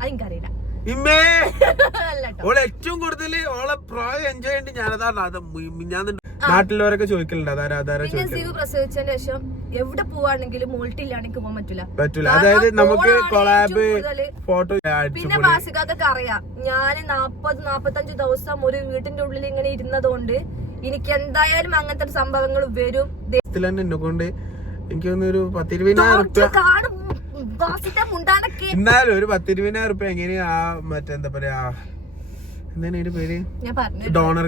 അതെനിക്കറിയില്ല. ഓളെ ഏറ്റവും കൂടുതൽ ഓളെ പ്രായം എൻജോയ് ചെയ്യേണ്ടി ഞാനതാണ്. ഞാൻ നാട്ടിലുള്ളവരൊക്കെ ചോദിക്കലുണ്ട് പ്രസവിച്ചതിന് ശേഷം എവിടെ പോവാണെങ്കിലും മോൾട്ടില്ലാണെങ്കിൽ പോകാൻ പറ്റൂല. അതായത് നമുക്ക് കൊളാബ് ഫോട്ടോ. പിന്നെ ബാസികാക്കൊക്കെ അറിയാം ഞാൻ 40-45 ദിവസം ഒരു വീട്ടിന്റെ ഉള്ളിൽ ഇങ്ങനെ ഇരുന്നതുകൊണ്ട് എനിക്ക് എന്തായാലും അങ്ങനത്തെ സംഭവങ്ങൾ വരും. എന്നെ കൊണ്ട് എനിക്ക് തോന്നുന്നു 10-20,000 എന്നാലും ഒരു 10-20,000 എങ്ങനെയാ മറ്റെന്താ പറയാ എന്താണ് പേര് donor.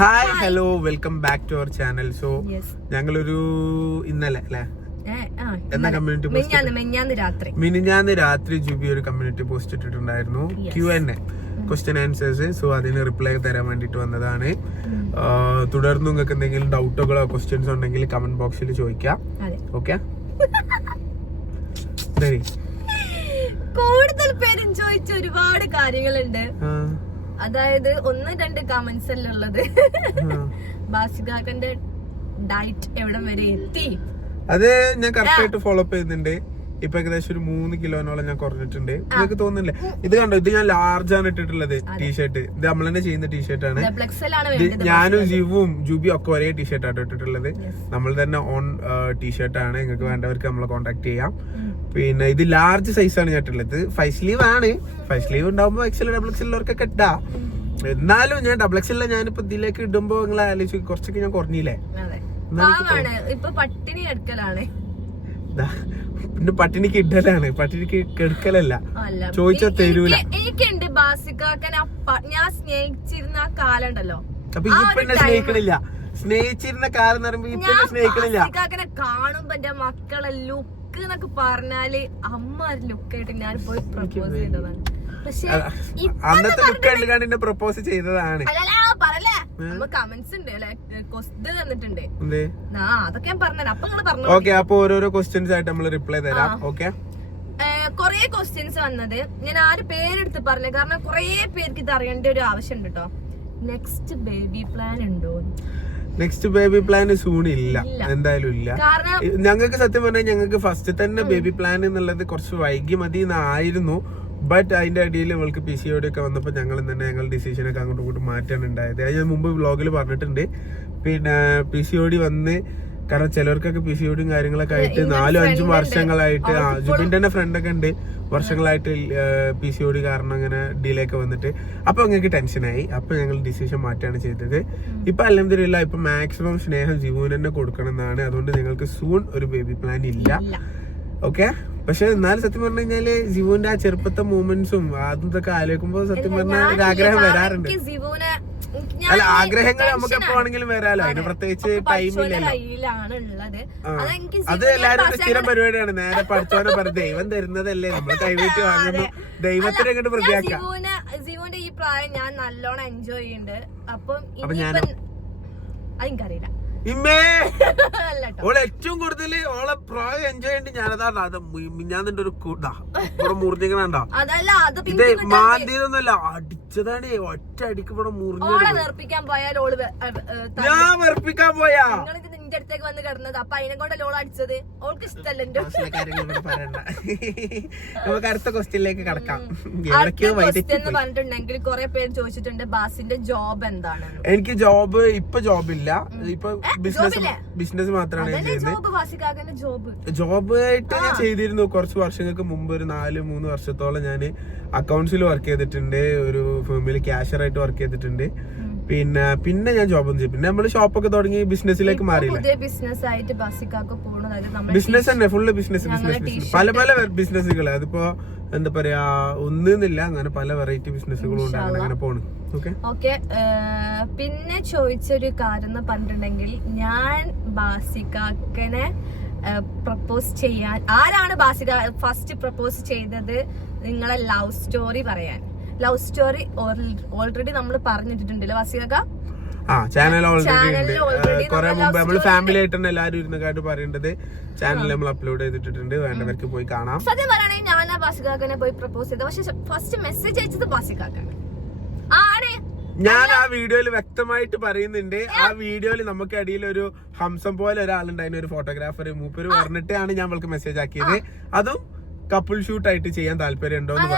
Hi hello welcome back to our channel. So ഞങ്ങളൊരു ഇന്നലെ അല്ലെ എന്നാ കമ്മ്യൂണിറ്റി മിനിഞ്ഞാന്ന് രാത്രി ജൂബി ഒരു കമ്മ്യൂണിറ്റി പോസ്റ്റ് ഇട്ടിട്ടുണ്ടായിരുന്നു, Q&A ക്വസ്റ്റ്യൻ ആൻസേഴ്സ്. സോ അതിന് റിപ്ലൈ തരാൻ വേണ്ടിട്ട് വന്നതാണ്. തുടർന്ന് നിങ്ങൾക്ക് എന്തെങ്കിലും ഡൗട്ടുകളോ ക്വസ്റ്റ്യൻസ് ഉണ്ടെങ്കിൽ കമന്റ് ബോക്സിൽ ചോദിക്കാം. ഓക്കെ, കൂടുതൽ പേരും ചോദിച്ച ഒരുപാട് കാര്യങ്ങളുണ്ട്. അതായത് 1-2 കമന്റ്സ് അല്ലേ ഉള്ളത്. ബാസികാക്കന്റെ ഡയറ്റ് എവിടം വരെ എത്തി? അത് ഞാൻ കറക്റ്റ് ആയിട്ട് ഫോളോ അപ്പ് ചെയ്യുന്നുണ്ട്. ഇപ്പൊ ഏകദേശം ഒരു 3 കിലോനോളം ഞാൻ കുറഞ്ഞിട്ടുണ്ട്. നിങ്ങൾക്ക് തോന്നുന്നില്ലേ? ഇത് കണ്ടോ, ഇത് ഞാൻ ലാർജ് ആണ് ഇട്ടിട്ടുള്ളത് ടീഷർട്ട്. ഇത് നമ്മൾ തന്നെ ചെയ്യുന്ന ടീഷർട്ടാണ്. ഞാനും ജൂബിയും ഒക്കെ ഒരേ ടീഷർട്ടാണ് ഇട്ടിട്ടുള്ളത്. നമ്മൾ തന്നെ ഓൺ ടീഷർട്ടാണ്. നിങ്ങൾക്ക് വേണ്ടവർക്ക് നമ്മളെ കോൺടാക്ട് ചെയ്യാം. പിന്നെ ഇത് ലാർജ് സൈസാണ് ഞാൻ ഇട്ടുള്ളത്. 5 സ്ലീവ് ആണ്. 5 സ്ലീവ് ഉണ്ടാവുമ്പോ XL XL ഉള്ളവർക്കൊക്കെ ഇട്ടാ. എന്നാലും ഞാൻ XL ഞാനിപ്പോ ഇതിലേക്ക് ഇടുമ്പോ നിങ്ങൾ ആലോചിച്ച് കുറച്ചൊക്കെ ഞാൻ കുറഞ്ഞില്ലേ. ഇപ്പൊ പട്ടിണി എടുക്കലാണ്. പിന്നെ പട്ടിണിക്ക് ഇടലാണ്, പട്ടിണിക്ക് കെടുക്കലല്ല. ചോദിച്ചാ തരൂല. എനിക്കുണ്ട് ബാസികാക്കനെ ഞാൻ സ്നേഹിച്ചിരുന്ന ആ കാലം ഉണ്ടല്ലോ. അപ്പൊ ഇപ്പൊ എന്നെ സ്നേഹിക്കണില്ല. സ്നേഹിച്ചിരുന്ന കാലം എന്ന് പറയുമ്പോ ഇപ്പൊ സ്നേഹിക്കണില്ല. ബാസികാക്കനെ കാണുമ്പോ എന്റെ മക്കളെ ലുക്ക് എന്നൊക്കെ പറഞ്ഞാല് അമ്മ ലുക്കായിട്ട് ഞാൻ പോയി പ്രപ്പോസ് ചെയ്തതാണ്. പക്ഷെ അന്നത്തെ ലുക്ക് കണ്ടുകാണ്ട് പ്രപ്പോസ് ചെയ്തതാണ്. ഓക്കെ, അപ്പൊ ഓരോരോ ക്വസ്റ്റ്യൻസ് ആയിട്ട് നമ്മൾ റിപ്ലൈ തരാം. ഓക്കെ, കൊറേ ക്വസ്റ്റ്യൻസ് വന്നത് ഞാൻ ആരും പേരെടുത്ത് പറഞ്ഞു, കാരണം കൊറേ പേർക്ക് ഇത് അറിയേണ്ട ഒരു ആവശ്യമുണ്ട് കേട്ടോ. നെക്സ്റ്റ് ബേബി പ്ലാൻ ഉണ്ടോ? നെക്സ്റ്റ് ബേബി പ്ലാൻ സൂൺ ഇല്ല, എന്തായാലും ഇല്ല. ഞങ്ങൾക്ക് സത്യം പറഞ്ഞാൽ ഞങ്ങൾക്ക് ഫസ്റ്റ് തന്നെ ബേബി പ്ലാൻ എന്നുള്ളത് കുറച്ച് വൈകി മതി എന്നായിരുന്നു. ബട്ട് അതിന്റെ അടിയിൽ ഇവൾക്ക് PCOD ഒക്കെ വന്നപ്പോൾ ഞങ്ങൾ തന്നെ ഞങ്ങളുടെ ഡിസിഷനൊക്കെ അങ്ങോട്ടും ഇങ്ങോട്ടും മാറ്റാണ് ഉണ്ടായത്. അത് ഞാൻ മുമ്പ് വ്ളോഗിൽ പറഞ്ഞിട്ടുണ്ട്. പിന്നെ PCOD വന്ന്, കാരണം ചിലർക്കൊക്കെ PCODയും കാര്യങ്ങളൊക്കെ ആയിട്ട് 4-5 വർഷങ്ങളായിട്ട്, ജുബിന്റെ തന്നെ ഫ്രണ്ടൊക്കെ ഉണ്ട് വർഷങ്ങളായിട്ട് PCOD കാരണം അങ്ങനെ ഡിലേ ഒക്കെ വന്നിട്ട്. അപ്പൊ ഞങ്ങൾക്ക് ടെൻഷനായി. അപ്പൊ ഞങ്ങൾ ഡിസിഷൻ മാറ്റാണ് ചെയ്തത്. ഇപ്പൊ അൽഹംദുലില്ലാ ഇപ്പൊ മാക്സിമം സ്നേഹം ജീവന് തന്നെ കൊടുക്കണം എന്നാണ്. അതുകൊണ്ട് ഞങ്ങൾക്ക് സൂൺ ഒരു ബേബി പ്ലാൻ ഇല്ല. ഓക്കെ, പക്ഷെ എന്നാലും സത്യം പറഞ്ഞു കഴിഞ്ഞാല് ജീവന്റെ ആ ചെറുപ്പത്തെ മൂമെന്റ്സും അതൊക്കെ ആലോചിക്കുമ്പോ സത്യം പറഞ്ഞാൽ ഒരു ആഗ്രഹം വരാറുണ്ട്. അല്ല, ആഗ്രഹങ്ങൾ നമുക്ക് എപ്പോ ആണെങ്കിലും വരാലോ, അതിന് പ്രത്യേകിച്ച് ടൈമില്ലല്ലോ. അത് എല്ലാരും സ്ഥിരം പരിപാടിയാണ്. നേരെ പഠിച്ചവനെ പറയും ദൈവം തരുന്നതല്ലേ, നമ്മൾ കൈവീട്ടി വാങ്ങുന്നു, ദൈവത്തിനെ അങ്ങോട്ട് പ്രതിയാക്കാം. ജീവന്റെ ഈ പ്രായം ഞാൻ നല്ലോണം എൻജോയ് ചെയ്യുന്നുണ്ട്. അപ്പൊ ഞാൻ അതെനിക്കറിയില്ല. ഓളെ ഏറ്റവും കൂടുതൽ ഓളെ പ്രായം എൻജോയ് ചെയ്യേണ്ടി ഞാനതാണ്. അത് മിഞ്ഞാന്നിന്റെ ഒരു മുറിഞ്ഞിക്കണോ, ഇത് മാന്തിയതൊന്നുമല്ല, അടിച്ചതാണ്. ഒറ്റ അടിക്ക് ഇവിടെ മുറിഞ്ഞു. ഞാൻ വെറുപ്പിക്കാൻ പോയാ നിന്റെ അടുത്തേക്ക് വന്ന് കിടന്നത്. അപ്പൊ അതിനെ കൊണ്ട് ലോൾ അടിച്ചത് ഓൾക്ക് ഇഷ്ടമല്ലോ. നമുക്ക് അടുത്ത ക്വസ്റ്റ്യനിലേക്ക് കടക്കാം. പറഞ്ഞിട്ടുണ്ടെങ്കിൽ കുറെ പേര് ചോദിച്ചിട്ടുണ്ട് ബാസിന്റെ ജോബ് എന്താണ്. എനിക്ക് ജോബ് ഇപ്പൊ ജോബില്ല, ഇപ്പൊ ബിസിനസ് മാത്രമാണ് ഞാൻ ചെയ്യുന്നത്. ജോബ് ആയിട്ട് ഞാൻ ചെയ്തിരുന്നു കുറച്ച് വർഷങ്ങൾക്ക് മുമ്പ്. ഒരു 4-3 വർഷത്തോളം ഞാൻ അക്കൗണ്ട്സിൽ വർക്ക് ചെയ്തിട്ടുണ്ട്. ഒരു ഫേമിൽ ക്യാഷ്യറായിട്ട് വർക്ക് ചെയ്തിട്ടുണ്ട്. പിന്നെ ഞാൻ ജോബൊന്നും ചെയ്യും. പിന്നെ നമ്മള് ഷോപ്പൊക്കെ തുടങ്ങി ബിസിനസ്സിലേക്ക് മാറിയില്ല. ബിസിനസ് തന്നെ, ഫുള്ള് ബിസിനസ്. പല ബിസിനസ്സുകൾ. അതിപ്പോ എന്താ പറയാ, ഒന്നില്ല, അങ്ങനെ പല വെറൈറ്റി ബിസിനസ്സുകളും ഉണ്ടാകും. അങ്ങനെ പോണു. ഓക്കെ, പിന്നെ ചോദിച്ചൊരു കാര്യം എന്ന് പറഞ്ഞിട്ടുണ്ടെങ്കിൽ, ഞാൻ ബാസികാക്കനെ പ്രപ്പോസ് ചെയ്യാൻ, ആരാണ് ബാസിക ഫസ്റ്റ് പ്രപ്പോസ് ചെയ്തത്, നിങ്ങളെ ലവ് സ്റ്റോറി പറയാൻ. ലവ് സ്റ്റോറി ഓൾറെഡി നമ്മൾ പറഞ്ഞിട്ടുണ്ടല്ലോ ബാസിക. ചാനൽ ഓൾറെഡി കുറെ മുമ്പ് നമ്മള് ഫാമിലി ആയിട്ട് തന്നെ എല്ലാവരും ഇരുന്നക്കായിട്ട് പറയേണ്ടത് ചാനൽ നമ്മൾ അപ്ലോഡ് ചെയ്തിട്ടുണ്ട്. വേണ്ടവർക്ക് പോയി കാണാം. സത്യം പറയുകയാണെങ്കിൽ ഞാൻ ആ ബാസികാക്കനെ പോയി പ്രപ്പോസ് ചെയ്തത്. പക്ഷെ ഫസ്റ്റ് മെസ്സേജ് അയച്ചത് ബാസികാക്കാണ്. ആരെ ഞാൻ ആ വീഡിയോയിൽ വ്യക്തമായിട്ട് പറയുന്നുണ്ട്. ആ വീഡിയോയിൽ നമുക്ക് അടിയിൽ ഒരു ഹംസം പോലെ ഒരാളുണ്ടായിരുന്നു, ഒരു ഫോട്ടോഗ്രാഫർ. മൂപ്പര് പറഞ്ഞിട്ടാണ് ഞാൻ അവൾക്ക് മെസ്സേജ് ആക്കിയത്. അതും കപ്പിൾ ഷൂട്ട് ആയിട്ട് ചെയ്യാൻ താല്പര്യം ഉണ്ടോ എന്ന്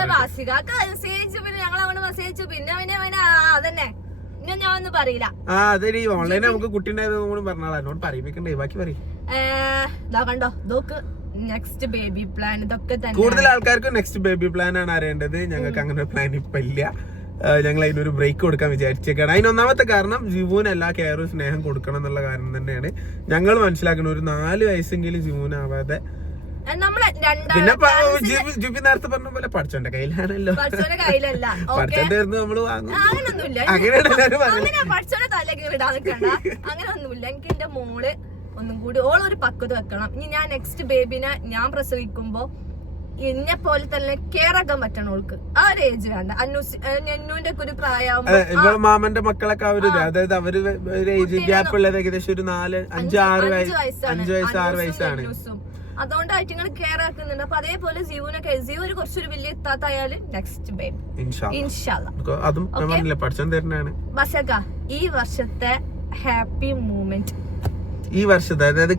അതെ ഓൺലൈനിൽ നമുക്ക് കുട്ടി ഉണ്ടായതെന്ന് പറഞ്ഞാൽ എന്നോട് പറയിപ്പിക്കണ്ടേ, ബാക്കി പറയും. കണ്ടോ നോക്ക്, നെക്സ്റ്റ് ബേബി പ്ലാൻ ഇതൊക്കെ തന്നെ. കൂടുതൽ ആൾക്കാർക്ക് നെക്സ്റ്റ് ബേബി പ്ലാൻ ആണ് അറിയേണ്ടത്. ഞങ്ങൾക്ക് അങ്ങനെ ഒരു പ്ലാൻ ഇപ്പൊ ഇല്ല. ഞങ്ങൾ അതിനൊരു ബ്രേക്ക് കൊടുക്കാൻ വിചാരിച്ചേക്കാണ്. അതിനൊന്നാമത്തെ കാരണം ജിവുവിന് എല്ലാ കെയറും സ്നേഹം കൊടുക്കണം എന്നുള്ള കാരണം തന്നെയാണ്. ഞങ്ങൾ മനസ്സിലാക്കുന്നത് ഒരു 4 വയസ്സെങ്കിലും ജിവുവിനാവാതെ. പിന്നെ ജുബി നേരത്തെ പറഞ്ഞ പോലെ പഠിച്ചോന്റെ കയ്യിലാണല്ലോ, പഠിച്ചോണ്ടായിരുന്നു നമ്മള് വാങ്ങും. അങ്ങനെയൊന്നുമില്ല. എനിക്ക് എന്റെ മോള് ഒന്നും കൂടി ഓളൊരു പക്വത വെക്കണം. ഇനി ഞാൻ നെക്സ്റ്റ് ബേബിനെ ഞാൻ പ്രസവിക്കുമ്പോ എന്നെ പോലെ തന്നെ കെയർ ആക്കാൻ പറ്റണം ഓൾക്ക്. ആ ഒരു ഏജ് വേണ്ട. അന്നുവിന്റെ ഒക്കെ ഒരു പ്രായമാകുമ്പോ മാമന്റെ മക്കളൊക്കെ അതായത് അവര് ഒരു ഏജ് ഗ്യാപ്പ് ഉള്ളത് ഏകദേശം ഒരു 4, 5, 6 വയസ്സാണ്. അതുകൊണ്ട് ഐറ്റങ്ങൾ കെയർ ആക്കുന്നുണ്ട്. അപ്പൊ അതേപോലെ ജീവനൊക്കെ ജീവ ഒരു കുറച്ചൊരു വലിയ എത്താത്തായാലും നെക്സ്റ്റ് ബേബി ബസക്ക ഈ വർഷത്തെ ഹാപ്പി മൂമെന്റ്. ഈ വർഷത്തെ അതായത്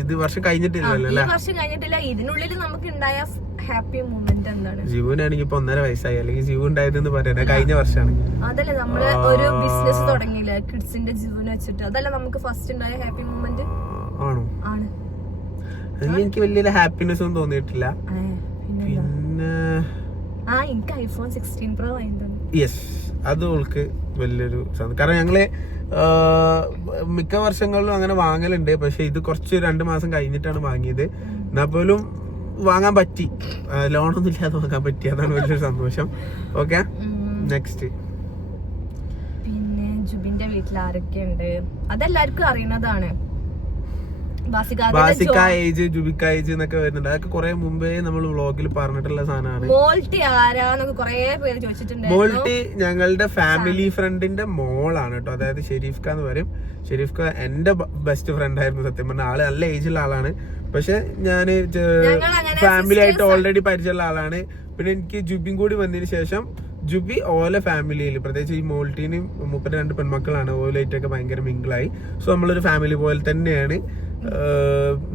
ഇത് വർഷം കഴിഞ്ഞിട്ടില്ലല്ലോ. ഈ വർഷം കഴിഞ്ഞിട്ടില്ല. ഇതിനുള്ളിൽ നമുക്ക് ഉണ്ടായ ഹാപ്പി മൂമെന്റ് എന്താണ്? ജീവനാണെങ്കിൽ ഇപ്പൊ 1.5 വയസ്സായി, അല്ലെങ്കിൽ ജീവൻ ഉണ്ടായതെന്ന് പറയുന്നത് കഴിഞ്ഞ വർഷമാണ്. അതല്ലേ നമ്മള് ഒരു ബിസിനസ് തുടങ്ങിയില്ലേ കിഡ്സിന്റെ ജീവൻ വെച്ചിട്ട്, അതല്ല നമുക്ക് ഫസ്റ്റ് ഉണ്ടായ ഹാപ്പി മൂമെന്റ് ആണോ? ആണ്. എനിക്ക് വലിയ ഹാപ്പിനെസ് ഒന്നും തോന്നിയിട്ടില്ല. പിന്നെ എനിക്ക് ഐഫോൺ 16 Pro യെസ്, അത് ഓൾക്ക് വലിയൊരു കാരണം ഞങ്ങള് മിക്ക വർഷങ്ങളിലും അങ്ങനെ വാങ്ങലുണ്ട്. പക്ഷെ ഇത് കുറച്ച് 2 മാസം കഴിഞ്ഞിട്ടാണ് വാങ്ങിയത്. എന്നാ പോലും വാങ്ങാൻ പറ്റി, ലോണൊന്നും ഇല്ലാതെ വാങ്ങാൻ പറ്റി. അതാണ് വലിയൊരു സന്തോഷം. Okay, next. പിന്നെ ജുബിന്റെ വീട്ടിൽ ആരൊക്കെയുണ്ട് അതെല്ലാവർക്കും അറിയുന്നതാണ്. ബാസിക്ക ഏജ്, ജുബിക്ക ഏജ് എന്നൊക്കെ വരുന്നുണ്ട്. അതൊക്കെ കുറെ മുമ്പേ നമ്മൾ വ്ളോഗിൽ പറഞ്ഞിട്ടുള്ള സാധനമാണ്. മോൾട്ടി ഞങ്ങളുടെ ഫാമിലി ഫ്രണ്ടിന്റെ മോളാണ് കേട്ടോ. അതായത് ഷെരീഫ്ക എന്ന് പറയും. ഷെരീഫ്ക എന്റെ ബെസ്റ്റ് ഫ്രണ്ട് ആയിരുന്നു സത്യം പറഞ്ഞ. ആള് നല്ല ഏജുള്ള ആളാണ്. പക്ഷെ ഞാന് ഫാമിലി ആയിട്ട് ഓൾറെഡി പരിചയമുള്ള ആളാണ്. പിന്നെ എനിക്ക് ജുബിയും കൂടി വന്നതിന് ശേഷം ജുബി ഓല ഫാമിലിയിൽ, പ്രത്യേകിച്ച് ഈ മോൾട്ടീനും 32 പെൺമക്കളാണ്, ഓലായിട്ടൊക്കെ ഭയങ്കര മിങ്കിളായി. സോ നമ്മളൊരു ഫാമിലി പോലെ തന്നെയാണ്.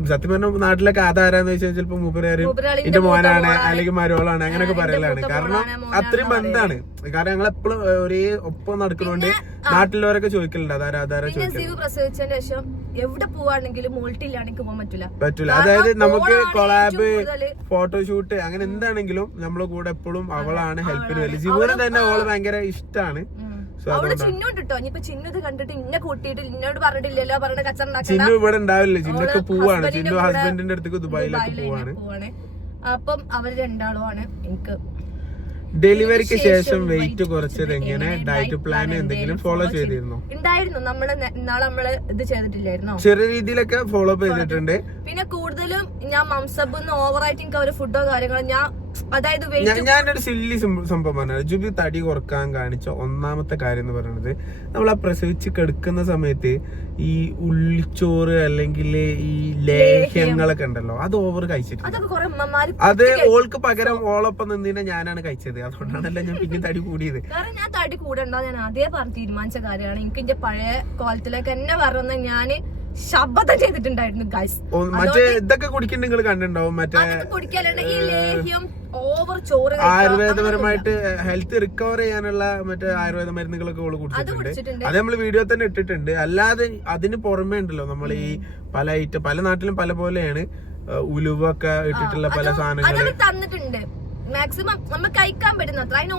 സത്യം പറഞ്ഞ നാട്ടിലൊക്കെ ആധാരാന്ന് വെച്ചാൽ ചിലപ്പോ മൂപ്പരാരും എന്റെ മോനാണ് അല്ലെങ്കിൽ മരോളാണ് അങ്ങനെയൊക്കെ പറയലാണ്. കാരണം അത്രയും ബന്ധമാണ്. കാരണം ഞങ്ങൾ എപ്പോഴും ഒരേ ഒപ്പം നടക്കുന്നോണ്ട് നാട്ടിലുള്ളവരൊക്കെ ചോദിക്കലുണ്ട് ആധാര പ്രസവിച്ചതിന് ശേഷം എവിടെ പോവാണെങ്കിലും പറ്റൂല. അതായത് നമുക്ക് കൊളാബ്, ഫോട്ടോഷൂട്ട് അങ്ങനെ എന്താണെങ്കിലും നമ്മളെ കൂടെ എപ്പോഴും അവളാണ് ഹെൽപ്പിന് വലിയ. ജീവന് തന്നെ അവള് ഭയങ്കര ഇഷ്ടമാണ്. അവിടെ ചിന്നുണ്ട് കേട്ടോ. ഇനിയിപ്പൊ ചിന്നത് കണ്ടിട്ട് ഇന്നെ കൂട്ടിയിട്ട് ഇന്നോട് പറഞ്ഞിട്ടില്ലല്ലോ പറഞ്ഞ കച്ചറ. ചിന്നു ഇവിടെ ഉണ്ടാവില്ല, ചിന്നൊക്കെ പോവാണ്. ചിന്നു ഹസ്ബൻഡിന്റെ അടുത്തേക്ക് ദുബായിലേക്ക് പോവാണ്. അപ്പം അവര് രണ്ടാളുമാണ്. എനിക്ക് ഡെലിവറിക്ക് ശേഷം വെയിറ്റ് കുറച്ചത് എങ്ങനെ? ഡയറ്റ് പ്ലാൻ എന്തെങ്കിലും ഫോളോ ചെയ്തിരുന്നോ? ഉണ്ടായിരുന്നു. നമ്മള് ഇത് ചെയ്തിട്ടില്ലായിരുന്നോ? ചെറിയ രീതിയിലൊക്കെ ഫോളോ അപ്പ് ചെയ്തിട്ടുണ്ട്. പിന്നെ കൂടുതലും ഞാൻ മംസബ് ഓവറായിട്ട് എനിക്ക് ഒരു ഫുഡോ കാര്യങ്ങളോ അതായത് ഞാനൊരു സില്ലി സംഭവം പറഞ്ഞത്. ജുബി തടി കുറക്കാൻ കാണിച്ച ഒന്നാമത്തെ കാര്യം എന്ന് പറയുന്നത്, നമ്മൾ ആ പ്രസവിച്ച് കിടക്കുന്ന സമയത്ത് ഈ ഉള്ളിച്ചോറ് അല്ലെങ്കിൽ ഈ ലേഹ്യങ്ങളൊക്കെ ഉണ്ടല്ലോ, അത് ഓവർ കഴിച്ചിട്ട് അത് ഓൾക്ക് പകരം ഓളൊപ്പം നിന്നിനെ ഞാനാണ് കഴിച്ചത്. അതുകൊണ്ടാണല്ലോ ഞാൻ പിന്നെ തടി കൂടിയത്. കാരണം ഞാൻ തടി കൂടണ്ട ഞാൻ ആദ്യമേ പറഞ്ഞ് തീരുമാനിച്ച കാര്യമാണ്. എനിക്ക് എന്റെ പഴയ കോലത്തിലേക്ക് എന്നെ പറഞ്ഞ ഞാന് ശബ്ദം ചെയ്തിട്ടുണ്ടായിരുന്നു ഗൈസ്. മറ്റേ ഇതൊക്കെ കുടിക്കണ്ട നിങ്ങൾ കണ്ടിട്ടുണ്ടാവും. മറ്റേ ഈ ലേഹ്യം, ഓവർ ചോറ്, ആയുർവേദപരമായിട്ട് ഹെൽത്ത് റിക്കവർ ചെയ്യാനുള്ള മറ്റേ ആയുർവേദ മരുന്നുകളൊക്കെ ഓള് കുടിച്ചിട്ടുണ്ട്. അത് നമ്മൾ വീഡിയോ തന്നെ ഇട്ടിട്ടുണ്ട്. അല്ലാതെ അതിന് പുറമേ ഉണ്ടല്ലോ നമ്മൾ ഈ പല നാട്ടിലും പല പോലെയാണ് ഉലുവൊക്കെ ഇട്ടിട്ടുള്ള പല സാധനങ്ങൾ തന്നിട്ടുണ്ട്. മാക്സിമം നമ്മൾ കഴിക്കാൻ പറ്റുന്നത്ര. അതിന്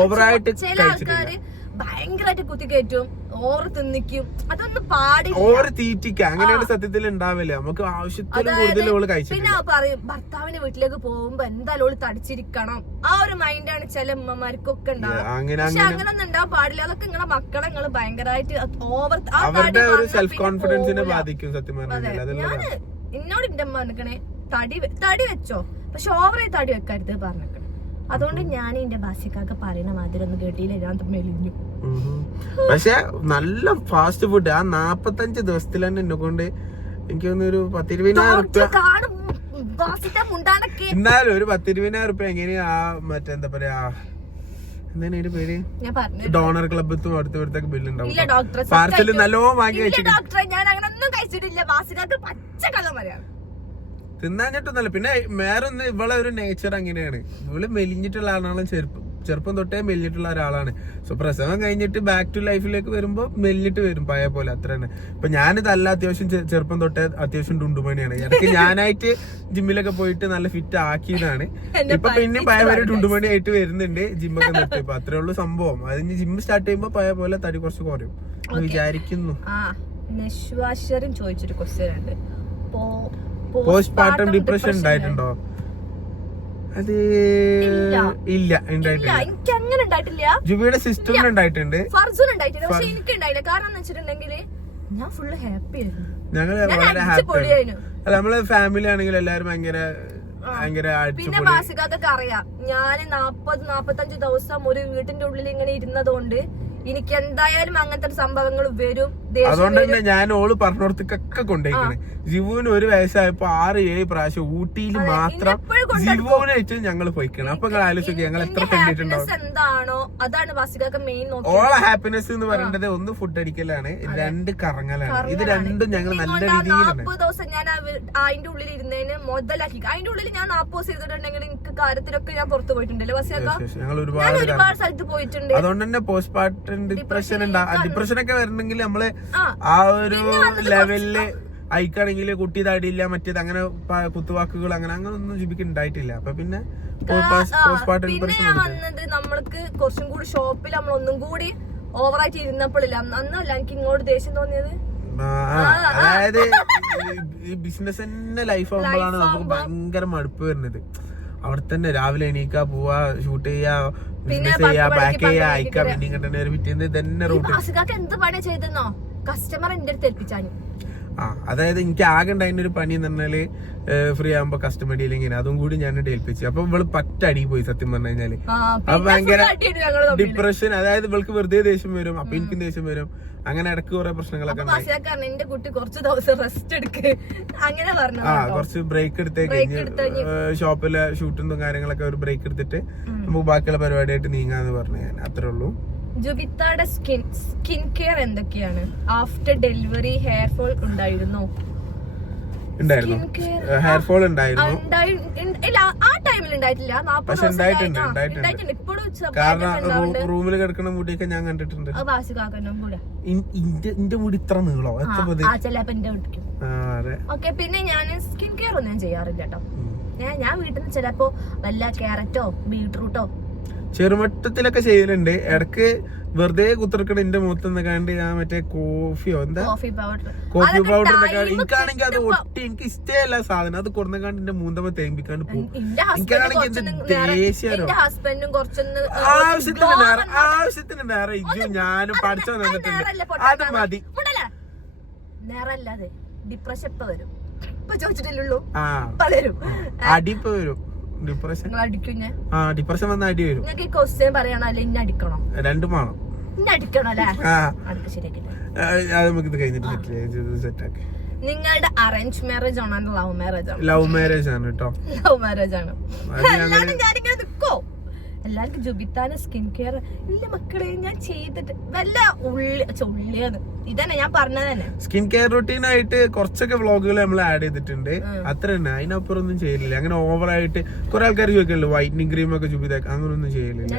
ഓവറായിട്ട് ചില ആൾക്കാര് ഭയങ്കരമായിട്ട് കുത്തിക്കയറ്റും, ഓവർ തിന്നിക്കും. അതൊന്നും പാടില്ല. ഓവർ തീറ്റിക്ക അങ്ങനെയാണ് സത്യത്തിൽ ഉണ്ടാവില്ല. നമുക്ക് ആവശ്യത്തിന് കൂടുതൽ കഴിച്ചു. പിന്നെ പറയും ഭർത്താവിന്റെ വീട്ടിലേക്ക് പോകുമ്പോ എന്തായാലും ഓള് തടിച്ചിരിക്കണം. ആ ഒരു മൈൻഡാണ് ചില ഉമ്മമാർക്കൊക്കെ ഉണ്ടാവും. പക്ഷെ അങ്ങനൊന്നും ഉണ്ടാവാൻ പാടില്ല. അതൊക്കെ നിങ്ങളെ മക്കളെ നിങ്ങൾ ഭയങ്കരമായിട്ട് ഓവർ അവരുടെ ഒരു സെൽഫ് കോൺഫിഡൻസിനെ ബാധിക്കും സത്യം പറഞ്ഞാൽ. ഞാന് എന്നോട് എന്റെ അമ്മ പറഞ്ഞേ തടി വെച്ചോ, പക്ഷെ ഓവറായി തടി വെക്കരുത് പറഞ്ഞേക്കണേ. അതുകൊണ്ട് ഞാൻ എന്റെ ബാസിക്കാക്ക് പറയുന്ന മാതിരി ഒന്നും കേട്ടില്ല, ഞാൻ മെലിഞ്ഞു. പക്ഷെ നല്ല ഫാസ്റ്റ് ഫുഡ് ആ 45 ദിവസത്തിൽ തന്നെ എന്നെ കൊണ്ട് എനിക്ക് തോന്നുന്നു 10-20,000 റുപ്യ. എന്നാലും ഒരു 10-20,000 റുപ്യ എങ്ങനെയാ മറ്റെന്താ പറയാ എന്താണ് അതിന്റെ പേര്, ഞാൻ പറഞ്ഞു ഡോണർ ക്ലബ്ബത്തും അടുത്തടുത്തൊക്കെ ബില്ല് ഉണ്ടാവും. ഇല്ല ഡോക്ടറെ, പാർസല് നല്ലോണം വാങ്ങി വെച്ചിട്ട് ഡോക്ടറെ ഞാൻ അങ്ങനെ ഒന്നും കഴിച്ചിട്ടില്ല. വാസികാക്ക് പച്ചക്കള്ളം പറയാം തിന്നാഞ്ഞിട്ടൊന്നല്ല. പിന്നെ വേറെ ഒന്ന്, ഇവളെ ഒരു നേച്ചർ അങ്ങനെയാണ്. ഇവള് മെലിഞ്ഞിട്ടുള്ള ആളാണ്, ചെറുപ്പം തൊട്ടേ മെലിഞ്ഞിട്ടുള്ള ഒരാളാണ്. സോ പ്രസവം കഴിഞ്ഞിട്ട് ബാക്ക് ടു ലൈഫിലേക്ക് വരുമ്പോ മെലിഞ്ഞിട്ട് വരും പഴയ പോലെ, അത്ര തന്നെ. ഇപ്പൊ ഞാനിതല്ല, അത്യാവശ്യം ചെറുപ്പം തൊട്ടേ അത്യാവശ്യം ഡുണ്ടുമണിയാണ്. ഇടയ്ക്ക് ഞാനായിട്ട് ജിമ്മിലൊക്കെ പോയിട്ട് നല്ല ഫിറ്റ് ആക്കിയതാണ്. ഇപ്പൊ പിന്നെ പഴയ പോലെ ഡുണ്ടുമണി ആയിട്ട് വരുന്നുണ്ട്. ജിമ്മൊക്കെ നിർത്തി, ഇപ്പൊ അത്രേ ഉള്ളൂ സംഭവം. അതിന് ജിമ്മ് സ്റ്റാർട്ട് ചെയ്യുമ്പോ പഴയ പോലെ തടി കുറച്ച് കുറയും വിചാരിക്കുന്നു. നശ്വാശ്വരൻ ചോദിച്ചൊരു ക്വസ്റ്റ്യൻ ഉണ്ട്, പോസ്റ്റ് പാർട്ടം ഡിപ്രഷൻ ഉണ്ടായിട്ടുണ്ടോ? അത് ഇല്ല, ഉണ്ടായിട്ടില്ല. എനിക്ക് അങ്ങനെ ഉണ്ടായിട്ടില്ല. ജുബിയുടെ സിസ്റ്ററിന് ഉണ്ടായിട്ടുണ്ട്, ഫർസൂന് ഉണ്ടായിട്ടില്ല. പക്ഷെ എനിക്ക് ഉണ്ടായില്ല. കാരണം എന്ന് വെച്ചിട്ടുണ്ടെങ്കിൽ ഞാൻ ഫുള്ള് ഹാപ്പി ആയിരുന്നു. ഞങ്ങള് വളരെ ഹാപ്പി. അല്ല, നമ്മള് ഫാമിലി ആണെങ്കിൽ എല്ലാരും ഭയങ്കര പിന്നെ വാസികാക്കൊക്കെ അറിയാം, ഞാൻ 40-45 ദിവസം ഒരു വീട്ടിന്റെ ഉള്ളിൽ ഇങ്ങനെ ഇരുന്നതുകൊണ്ട് എനിക്ക് എന്തായാലും അങ്ങനത്തെ സംഭവങ്ങൾ വരും. അതുകൊണ്ട് തന്നെ ഞാൻ ഓള് പറഞ്ഞോടത്തേക്കൊക്കെ കൊണ്ടുപോയിക്കണേ. ജിവുവിന് 1 വയസ്സായപ്പോ 6-7 പ്രാവശ്യം ഊട്ടിയിൽ മാത്രം ജിവുവിനെ വെച്ച് ഞങ്ങള് പോയിക്കണം. അപ്പൊ നിങ്ങൾ ആലോചിക്കുക ഞങ്ങൾ എത്ര കണ്ടിട്ടുണ്ടാവും. എന്താണോ അതാണ് വാസികാക്ക മെയിൻ. ഓളെ ഹാപ്പിനെസ് എന്ന് പറയേണ്ടത് ഒന്ന് ഫുഡ് അടിക്കലാണ്, 2 കറങ്ങലാണ്. ഇത് രണ്ടും ഞങ്ങൾ നല്ല രീതിയിലാണ്. 40 ദിവസം ഞാൻ അതിന്റെ ഉള്ളിൽ ഇരുന്നതിന് മുതലാക്കി. അതിന്റെ ഉള്ളിൽ ഞാൻ 40 ദിവസം ഇരുന്നിട്ടുണ്ടെങ്കിൽ എനിക്ക് കാര്യത്തിലൊക്കെ ഞാൻ പുറത്തു പോയിട്ടുണ്ടല്ലോ വാസികാക്ക. ഞങ്ങൾ ഒരുപാട് സ്ഥലത്ത് പോയിട്ടുണ്ട്. അതുകൊണ്ട് തന്നെ പോസ്റ്റ് പാർട്ടം ഡിപ്രഷൻ ഡിപ്രഷനൊക്കെ വരണമെങ്കിൽ നമ്മള് ആ ഒരു ലെവലില് അയക്കാണെങ്കിൽ കുട്ടി തടിയില്ല മറ്റേത് അങ്ങനെ കുത്തുവാക്കുകൾ അങ്ങനെ ഒന്നും ജിബിക്ക് ഉണ്ടായിട്ടില്ല. അപ്പൊ പിന്നെ വന്നത് നമ്മൾക്ക് കുറച്ചും കൂടി ഷോപ്പിൽ നമ്മൾ ഒന്നും കൂടി ഓവറായിട്ട് ഇരുന്നപ്പോഴില്ല, അന്നല്ല എനിക്ക് ഇങ്ങോട്ട് ദേഷ്യം തോന്നിയത്. അതായത് ഈ ബിസിനസ് തന്നെ ലൈഫ് ആകുമ്പോഴാണ് നമുക്ക് ഭയങ്കര മടുപ്പ് വരുന്നത്. അവിടെ തന്നെ രാവിലെ എണീക്കാ, പോവാ, ഷൂട്ട് ചെയ്യാ, ബിസിനസ് ചെയ്യാ, പാക്ക് ചെയ്യാ, അയക്കാ, പിന്നെ കണ്ടേ പിറ്റേന്ന് തന്നെ റൂട്ട്. എന്ത് പണി ചെയ്തെന്നോ, കസ്റ്റമർ എന്റെ അടുത്ത് ഏൽപ്പിച്ചാഞ്ഞു. അതായത് എനിക്ക് ആകെ ഉണ്ടായിരുന്ന ഒരു പണി എന്ന് പറഞ്ഞാല് ഫ്രീ ആകുമ്പോ കസ്റ്റമർ ഇല്ലെങ്കിൽ അതും കൂടി ഞാനിട്ട് ഏൽപ്പിച്ചു. അപ്പൊ ഇവള് പറ്റടി പോയി സത്യം പറഞ്ഞു കഴിഞ്ഞാല്. അപ്പൊ ഭയങ്കര ഡിപ്രഷൻ. അതായത് ഇവൾക്ക് വെറുതെ ദേഷ്യം വരും, അപ്പൊ എനിക്കും ദേഷ്യം വരും. അങ്ങനെ ഇടയ്ക്ക് കുറെ പ്രശ്നങ്ങളൊക്കെ എന്റെ കുട്ടി കുറച്ച് ദിവസം റെസ്റ്റ് എടുക്ക് അങ്ങനെ പറഞ്ഞു. കുറച്ച് ബ്രേക്ക് എടുത്തേക്ക് ഷോപ്പിലെ ഷൂട്ടും കാര്യങ്ങളൊക്കെ ഒരു ബ്രേക്ക് എടുത്തിട്ട് നമുക്ക് ബാക്കിയുള്ള പരിപാടിയായിട്ട് നീങ്ങാന്ന് പറഞ്ഞു ഞാൻ. അത്രേ ഉള്ളൂ. ജുബിത്തയുടെ സ്കിൻ കെയർ എന്തൊക്കെയാണ്? ആഫ്റ്റർ ഡെലിവറി ഹെയർ ഫോൾ ഉണ്ടായിരുന്നു? ഹെയർ ഫോൾ ഉണ്ടായിരുന്നു. ആ ടൈമിൽ ഉണ്ടായിട്ടില്ല. കാരണം റൂമിൽ കിടക്കുന്ന മുടിയൊക്കെ ഞാൻ കണ്ടിട്ടുണ്ട്. എന്റെ മുടി ഇത്ര നീളോ ഓക്കെ. പിന്നെ ഞാൻ സ്കിൻ കെയർ ഒന്നും ഞാൻ ചെയ്യാറില്ല കേട്ടോ. ഞാൻ വീട്ടിൽ നിന്ന് ചിലപ്പോ വല്ല ക്യാരറ്റോ ബീട്രൂട്ടോ ചെറുമട്ടത്തിലൊക്കെ ചെയ്യലുണ്ട്. ഇടക്ക് വെറുതെ കുത്തിറക്കണ എന്റെ മുഖത്ത് കണ്ട് ഞാൻ മറ്റേ കോഫിയോ എന്താ കോഫി പൗഡർ എനിക്കാണെങ്കിൽ അത് ഒട്ടി എനിക്ക് ഇഷ്ടമല്ല സാധനം. അത് കൊടുക്കാണ്ട് എന്റെ മൂന്തമ്മ തേമ്പിക്കാണ്ട് പോകും. എനിക്കാണെങ്കിൽ ആവശ്യത്തിന് നേരെ ഇജ്ജും ഞാനും പഠിച്ചു വന്നിട്ടുണ്ട്. അത് മതി. ഡിപ്രഷൻ ഇപ്പൊ വരും, ഇപ്പൊ ചോദിച്ചിട്ടില്ലുള്ളൂ. അടിപ്പ വരും ഡിപ്രഷൻ. ഡിപ്രഷൻ വന്ന അടി വരും. നിങ്ങൾക്ക് ഈ ക്വസ്റ്റ്യൻ പറയണോ അല്ലെ ഇന്നെ അടിക്കണോ? രണ്ടും വേണം. ഇന്നെ അടിക്കണോ അല്ലേ? നമുക്ക് ഇത് കഴിഞ്ഞിട്ട് സെറ്റാക്കി. നിങ്ങളുടെ അറേഞ്ച് മാരേജ് ആണോ ലവ് മാരേജ് ആണ്? ലവ് മാരേജ് ആണ് കേട്ടോ. ലവ് മാരേജ് ആണ്. ഞാനിങ്ങനെ നിക്കോ എല്ലാവർക്കും ജുബിത്താന് സ്കിൻ കെയർ ഇല്ല മക്കളെ ഞാൻ ചെയ്തിട്ട് വല്ല ഉള്ളിയത് ഇതന്നെ ഞാൻ പറഞ്ഞത് തന്നെ. സ്കിൻ കെയർ റൂട്ടീൻ ആയിട്ട് കുറച്ചൊക്കെ വ്ളോഗുകൾ നമ്മൾ ആഡ് ചെയ്തിട്ടുണ്ട്, അത്ര തന്നെ. അതിനപ്പുറം ഒന്നും ചെയ്യലില്ല. അങ്ങനെ ഓവറായിട്ട് കുറെ ആൾക്കാർ ചോദിക്കല്ലോ വൈറ്റനിങ് ക്രീം ഒക്കെ ജുബിതാക്ക്, അങ്ങനെ ഒന്നും ചെയ്യലില്ല.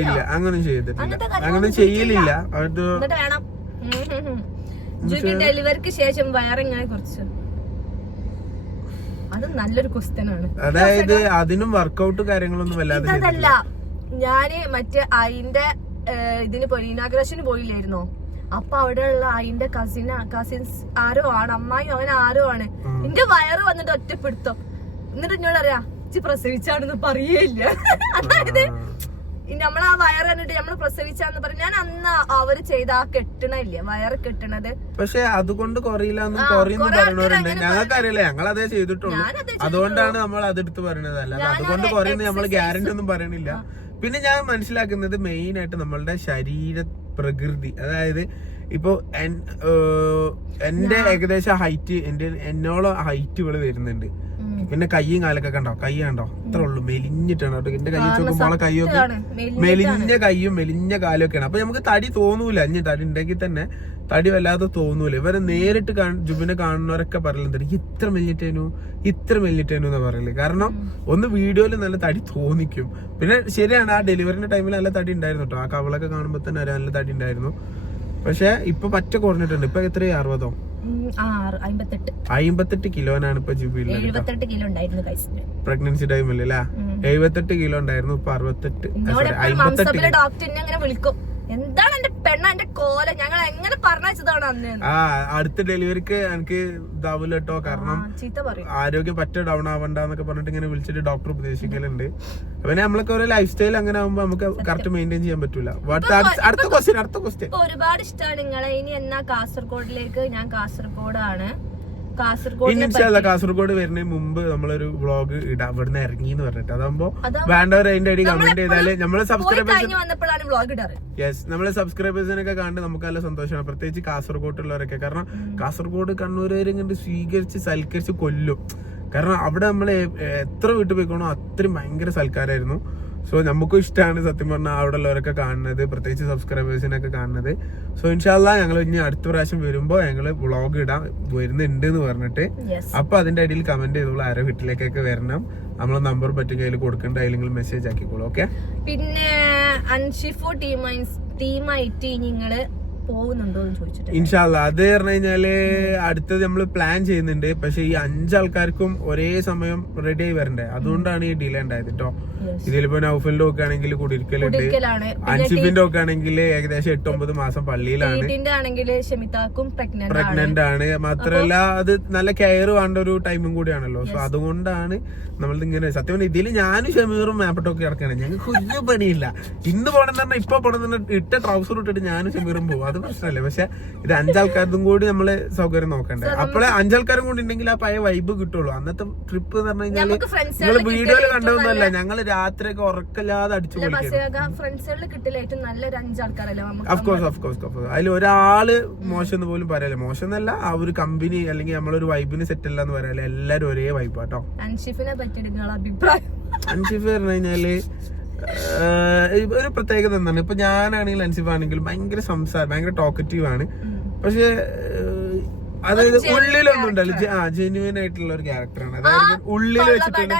ഇല്ല, അങ്ങനെ ചെയ്തിട്ടില്ല, അങ്ങനെ ചെയ്യലില്ല. അത് വേണം. ജുബി ഡെലിവറിക്ക് ശേഷം വയറിങ്ങനെ കുറച്ച് അത് നല്ലൊരു ക്വസ്റ്റ്യൻ ആണ്. അതായത് അതിനും വർക്കൗട്ട് കാര്യങ്ങളൊന്നും വല്ലാതെ അതല്ല. ഞാന് മറ്റേ അതിന്റെ ഇതിന് പോയി ഇനാഗ്രേഷന് പോയില്ലായിരുന്നോ? അപ്പൊ അവിടെയുള്ള അതിന്റെ കസിൻസ് ആരോ ആണ്, അമ്മായി അങ്ങനെ ആരോ ആണ്. എന്റെ വയറ് വന്നിട്ട് ഒറ്റപ്പെടുത്തോ. എന്നിട്ട് എന്നോട് അറിയാ പ്രസവിച്ചാണെന്ന് പറയേയില്ല. അതായത് നമ്മളാ വയറ് കണ്ടിട്ട് നമ്മള് പ്രസവിച്ചാന്ന് പറഞ്ഞു. ഞാൻ അന്ന് അവര് ചെയ്ത ആ കെട്ടണില്ലേ വയറ് കെട്ടണത്, പക്ഷെ അതുകൊണ്ട് കുറയില്ല കുറയുന്നു പറയണവരുണ്ട്. ഞങ്ങൾക്കറിയില്ല, ഞങ്ങൾ അതേ ചെയ്തിട്ടുള്ളൂ. അതുകൊണ്ടാണ് നമ്മൾ അതെടുത്ത് പറയണത്. അല്ലാതെ അതുകൊണ്ട് കുറയുന്ന നമ്മൾ ഗ്യാരണ്ടി ഒന്നും പറയണില്ല. പിന്നെ ഞാൻ മനസ്സിലാക്കുന്നത് മെയിൻ ആയിട്ട് നമ്മളുടെ ശരീര പ്രകൃതി. അതായത് ഇപ്പൊ എന്റെ ഏകദേശം ഹൈറ്റ് എന്നോളം ഹൈറ്റ് ഇവള് വരുന്നുണ്ട്. പിന്നെ കയ്യും കാലൊക്കെ കണ്ടോ, കൈ കണ്ടോ ഇത്ര ഉള്ളു, മെലിഞ്ഞിട്ടാണ് കേട്ടോ. എന്റെ കൈ നോക്കുമ്പോൾ കൈയൊക്കെ മെലിഞ്ഞ കൈയും മെലിഞ്ഞ കാലും ഒക്കെയാണ്. അപ്പൊ നമുക്ക് തടി തോന്നൂല, ഇനി തടി ഉണ്ടെങ്കിൽ തന്നെ തടി വല്ലാതെ തോന്നൂല. ഇവരെ നേരിട്ട് ജുബിനെ കാണുന്നവരൊക്കെ പറയലുണ്ട് ഇത്ര മെലിഞ്ഞിട്ടേനു എന്ന് പറയല്. കാരണം ഒന്ന് വീഡിയോയിൽ നല്ല തടി തോന്നിക്കും. പിന്നെ ശരിയാണ്, ആ ഡെലിവറിന്റെ ടൈമിൽ നല്ല തടി ഉണ്ടായിരുന്നു കേട്ടോ. ആ കവളൊക്കെ കാണുമ്പോ തന്നെ നല്ല തടി ഉണ്ടായിരുന്നു. പക്ഷെ ഇപ്പൊ പറ്റ കുറഞ്ഞിട്ടുണ്ട്. ഇപ്പൊ എത്രയാ, 60 58 കിലോനാണ് ഇപ്പൊ ജുബിയിലുള്ളത്. പ്രഗ്നൻസി ടൈമില് 78 കിലോ ഉണ്ടായിരുന്നു, ഇപ്പൊ 58 ഡോക്ടർ അങ്ങനെ വിളിക്കും, എന്താണ് എന്റെ പെണ്ണ എന്റെ കോല, ഞങ്ങൾ എങ്ങനെ പറഞ്ഞതാണ് അന്ന്. അടുത്ത ഡെലിവറിക്ക് എനിക്ക് ഇതാവൂല കേട്ടോ, കാരണം ആരോഗ്യം പറ്റ ഡൗൺ ആവണ്ടെന്നൊക്കെ പറഞ്ഞിട്ട് ഇങ്ങനെ വിളിച്ചിട്ട് ഡോക്ടർ ഉപദേശിക്കലുണ്ട്. പിന്നെ നമ്മളൊക്കെ ഓരോ ലൈഫ് സ്റ്റൈൽ അങ്ങനെ ആവുമ്പോ നമുക്ക് കറക്റ്റ് മെയിൻറ്റെയിൻ ചെയ്യാൻ പറ്റൂല. അടുത്ത ക്വസ്റ്റ്യൻ ഒരുപാട് ഇഷ്ടമാണ് നിങ്ങളെ. ഇനി എന്നാ കാസർഗോഡിലേക്ക്? ഞാൻ കാസർഗോഡാണ്. കാസർഗോഡ് വരുന്നതിന് മുമ്പ് നമ്മളൊരു വ്ളോഗ് ഇടാം, ഇവിടുന്ന് ഇറങ്ങി എന്ന് പറഞ്ഞിട്ട്. അതാകുമ്പോ വേണ്ടവർ അതിന്റെ അടി കമന്റ് ചെയ്താല് നമ്മളെ സബ്സ്ക്രൈബേഴ്സിനൊക്കെ കണ്ട് നമുക്ക് നല്ല സന്തോഷമാണ്, പ്രത്യേകിച്ച് കാസർഗോട്ടുള്ളവരൊക്കെ. കാരണം കാസർഗോഡ് കണ്ണൂരുകാരെ കണ്ട് സ്വീകരിച്ച് സൽക്കരിച്ച് കൊല്ലും. കാരണം അവിടെ നമ്മള് എത്ര വീട്ടിൽ പോയിക്കോണോ അത്രയും ഭയങ്കര സൽക്കാരായിരുന്നു. സോ നമുക്കും ഇഷ്ടമാണ് സത്യം പറഞ്ഞാൽ അവിടെ ഉള്ളവരൊക്കെ കാണുന്നത്, പ്രത്യേകിച്ച് സബ്സ്ക്രൈബേഴ്സിനൊക്കെ കാണുന്നത്. സോ ഇൻഷാല്ലാ ഞങ്ങൾ ഇനി അടുത്ത പ്രാവശ്യം വരുമ്പോ ഞങ്ങള് വ്ളോഗ് ഇടാൻ വരുന്നുണ്ട് എന്ന് പറഞ്ഞിട്ട്. അപ്പൊ അതിന്റെ അടിയിൽ കമന്റ് ചെയ്തോളൂ ആരോ വീട്ടിലേക്കൊക്കെ വരണം, നമ്മളെ നമ്പർ പറ്റും കയ്യിൽ കൊടുക്കണ്ട, അല്ലെങ്കിൽ മെസ്സേജ് ആക്കിക്കോളൂ. ഓക്കെ. പിന്നെ അൻഷിഫോ ടീമായിട്ട് നിങ്ങള് പോകുന്നുണ്ടോ എന്ന് ചോദിച്ചിട്ട് ഇൻഷാല്ലാ അത് പറഞ്ഞു കഴിഞ്ഞാല് അടുത്തത് നമ്മള് പ്ലാൻ ചെയ്യുന്നുണ്ട്. പക്ഷെ ഈ 5 ആൾക്കാർക്കും ഒരേ സമയം റെഡി ആയി വരണ്ടേ, അതുകൊണ്ടാണ് ഈ ഡിലേ ഉണ്ടായത് കേട്ടോ. ഇതിലിപ്പോ നൗഫലിന്റെ ഒക്കെ ആണെങ്കിൽ കുടിരിക്കലുണ്ട്, അൻഷിഫിന്റെ ഒക്കെ ആണെങ്കിൽ ഏകദേശം 8-9 മാസം പള്ളിയിലാണ്, പ്രഗ്നന്റ് ആണ്. മാത്രല്ല അത് നല്ല കെയർ വേണ്ട ഒരു ടൈമും കൂടിയാണല്ലോ. സോ അതുകൊണ്ടാണ് നമ്മളിങ്ങനെ സത്യം പറഞ്ഞാൽ ഇതില് ഞാനും ഷമീറും മേപ്പട്ടൊക്കെ ഇറക്കണം. ഞങ്ങൾക്ക് കുഞ്ഞു പണിയില്ല. ഇന്ന് പോണെന്ന് പറഞ്ഞാൽ ഇപ്പൊ പോണെന്ന് ഇട്ട ട്രൗസർ ഇട്ടിട്ട് ഞാനും ഷമീറും പോകും, അത് പ്രശ്നമല്ലേ. പക്ഷെ ഇത് 5 ആൾക്കാർക്കും കൂടി നമ്മള് സൗകര്യം നോക്കണ്ടേ. അപ്പോഴേ 5 ആൾക്കാരും കൂടി ഉണ്ടെങ്കിൽ ആ പഴയ വൈബ് കിട്ടുള്ളൂ. അന്നത്തെ ട്രിപ്പ് എന്ന് പറഞ്ഞു കഴിഞ്ഞാല് നിങ്ങള് വീഡിയോയില് കണ്ടതൊന്നുമല്ല, ഞങ്ങള് രാത്രിയൊക്കെ ഉറക്കല്ലാതെ അടിച്ചു അതിൽ ഒരാള് മോശം എന്ന് പോലും പറയാല്ലേ. മോശം എന്നല്ല, ആ ഒരു കമ്പനി അല്ലെങ്കിൽ നമ്മളൊരു വൈബിന് സെറ്റ് അല്ല എന്ന് പറയാല്ലേ. എല്ലാരും ഒരേ വൈബാട്ടോ. അൻഷിഫ് പറഞ്ഞു കഴിഞ്ഞാല് ഒരു പ്രത്യേകത എന്താണ്, ഇപ്പൊ ഞാനാണെങ്കിലും അൻസിഫ് ആണെങ്കിലും ഭയങ്കര ഭയങ്കര ടോക്കറ്റീവ് ആണ്. പക്ഷെ അതായത് ഉള്ളിലൊന്നും ഉണ്ടല്ലോ, ജെന്യുവൻ ആയിട്ടുള്ള ഒരു ക്യാരക്ടറാണ്. അതായത് ഉള്ളിൽ വെച്ചിട്ടുണ്ട്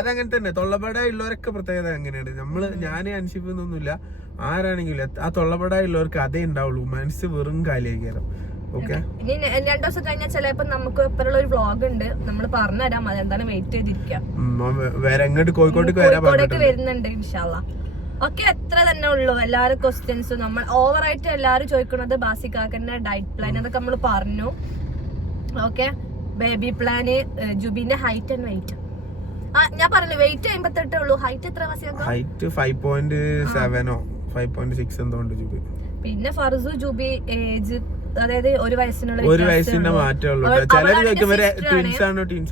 അതങ്ങനെ തന്നെ. തൊള്ളപ്പടായി ഉള്ളവരൊക്കെ പ്രത്യേകത അങ്ങനെയാണ്. ഞാൻ അൻഷിഫ് എന്നൊന്നുമില്ല, ആരാണെങ്കിലും ആ തൊള്ളപ്പടായി ഉള്ളവർക്ക് അതേ ഉണ്ടാവുള്ളൂ, മനസ്സ് വെറും കാലിയായിരിക്കും. ഓക്കെ. ഇനി 2 ദിവസം കഴിഞ്ഞാൽ ചിലപ്പോ നമുക്ക് ഇപ്പഴുള്ള ഒരു വ്ളോഗ് ഉണ്ട്, നമ്മൾ പറഞ്ഞുതരാം. അതെന്താണ് വെയിറ്റ് ചെയ്തിരിക്കാം. കോഴിക്കോടേക്ക് വരുന്നുണ്ട് ഇൻഷാല്ലാ. ഓക്കെ. എത്ര തന്നെ ഉള്ളൂ എല്ലാരും ക്വസ്റ്റ്യൻസും. നമ്മൾ ഓവറായിട്ട് എല്ലാരും ചോദിക്കുന്നത് ബാസിക്കാക്കന്റെ ഡയറ്റ് പ്ലാൻ, അതൊക്കെ നമ്മൾ പറഞ്ഞു. ഓക്കെ. ബേബി പ്ലാന്, ജുബിന്റെ ഹൈറ്റ് ആൻഡ് വെയിറ്റ്. ഞാൻ പറഞ്ഞു വെയിറ്റ് 58 ഉള്ളൂ. ഹൈറ്റ് എത്ര ബാസിക്കാക്ക? ഹൈറ്റ് 5.7 5.6 എന്തോണ്ട് ജുബി. പിന്നെ ഫർസു ജുബി ഏജ്, അതായത് 1 വയസ്സിന്റെ മാറ്റമുള്ളൂ. ചിലര് ചോദിക്കുമ്പോ ട്വിൻസ്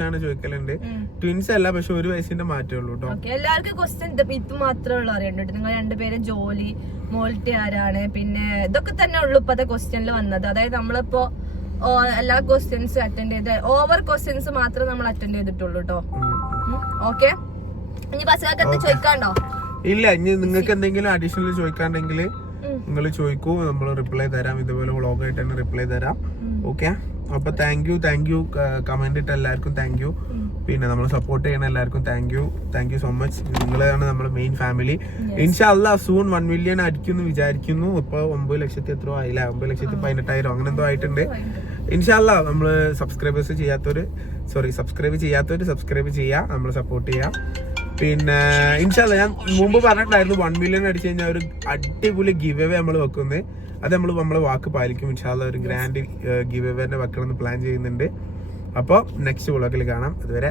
ആണോ ചോദിക്കലുണ്ട്. ട്വിൻസ് അല്ല, പക്ഷെ 1 വയസ്സിന്റെ മാറ്റേ ഉള്ളൂ കേട്ടോ. എല്ലാവർക്കും ക്വസ്റ്റ്യൻ ഇത് മാത്രമേ ഉള്ളൂ അറിയണ്ടോ. നിങ്ങൾ 2 പേര് ജോലി, മോൾട്ടി ആരാണ്, പിന്നെ ഇതൊക്കെ തന്നെ ഉള്ളൂ ഇപ്പത്തെ ക്വസ്റ്റ്യനിൽ വന്നത്. അതായത് നമ്മളിപ്പോ എല്ലാ ക്വസ്റ്റ്യൻസും അറ്റൻഡ് ചെയ്ത് ഓവർ ക്വസ്റ്റ്യൻസ് മാത്രമേ നമ്മൾ അറ്റൻഡ് ചെയ്തിട്ടുള്ളൂ കേട്ടോ. ഓക്കെ. ഇനി ബസ്സിലൊക്കെ എന്ത് ചോദിക്കാണ്ടോ? ഇല്ല, ഇനി നിങ്ങൾക്ക് എന്തെങ്കിലും അഡീഷണൽ ചോദിക്കാണ്ടെങ്കിൽ നിങ്ങൾ ചോദിക്കൂ, നമ്മൾ റിപ്ലൈ തരാം. ഇതുപോലെ വ്ളോഗായിട്ട് തന്നെ റിപ്ലൈ തരാം. ഓക്കെ. അപ്പൊ താങ്ക് യു കമന്റ് ഇട്ട എല്ലാവർക്കും താങ്ക് യു. പിന്നെ നമ്മൾ സപ്പോർട്ട് ചെയ്യണ എല്ലാവർക്കും താങ്ക് യു സോ മച്ച്. നിങ്ങളാണ് നമ്മുടെ മെയിൻ ഫാമിലി. ഇൻഷാല്ലാ സൂൺ 1 മില്യൺ അടിക്കുമെന്ന് വിചാരിക്കുന്നു. ഇപ്പൊ 9 ലക്ഷത്തി എത്രയോ ആയില്ല, 9,18,000 അങ്ങനെ എന്തോ ആയിട്ടുണ്ട്. ഇൻഷാല്ലാ നമ്മള് സബ്സ്ക്രൈബ് ചെയ്യാത്തവര് സബ്സ്ക്രൈബ് ചെയ്യാം, നമ്മൾ സപ്പോർട്ട് ചെയ്യാം. പിന്നെ ഇൻഷാല്ലാ ഞാൻ മുമ്പ് പറഞ്ഞിട്ടുണ്ടായിരുന്നു 1 മില്യൺ അടിച്ചു കഴിഞ്ഞാൽ ഒരു അടിപൊളി ഗിവ് അവേ നമ്മൾ വെക്കുന്നത്. അത് നമ്മളെ വാക്ക് പാലിക്കും. ഇൻഷാല്ലാ ഒരു ഗ്രാൻഡ് ഗിവ് അവേന്റെ വെക്കണമെന്ന് പ്ലാൻ ചെയ്യുന്നുണ്ട്. അപ്പോൾ നെക്സ്റ്റ് വ്ളോഗിൽ കാണാം. അതുവരെ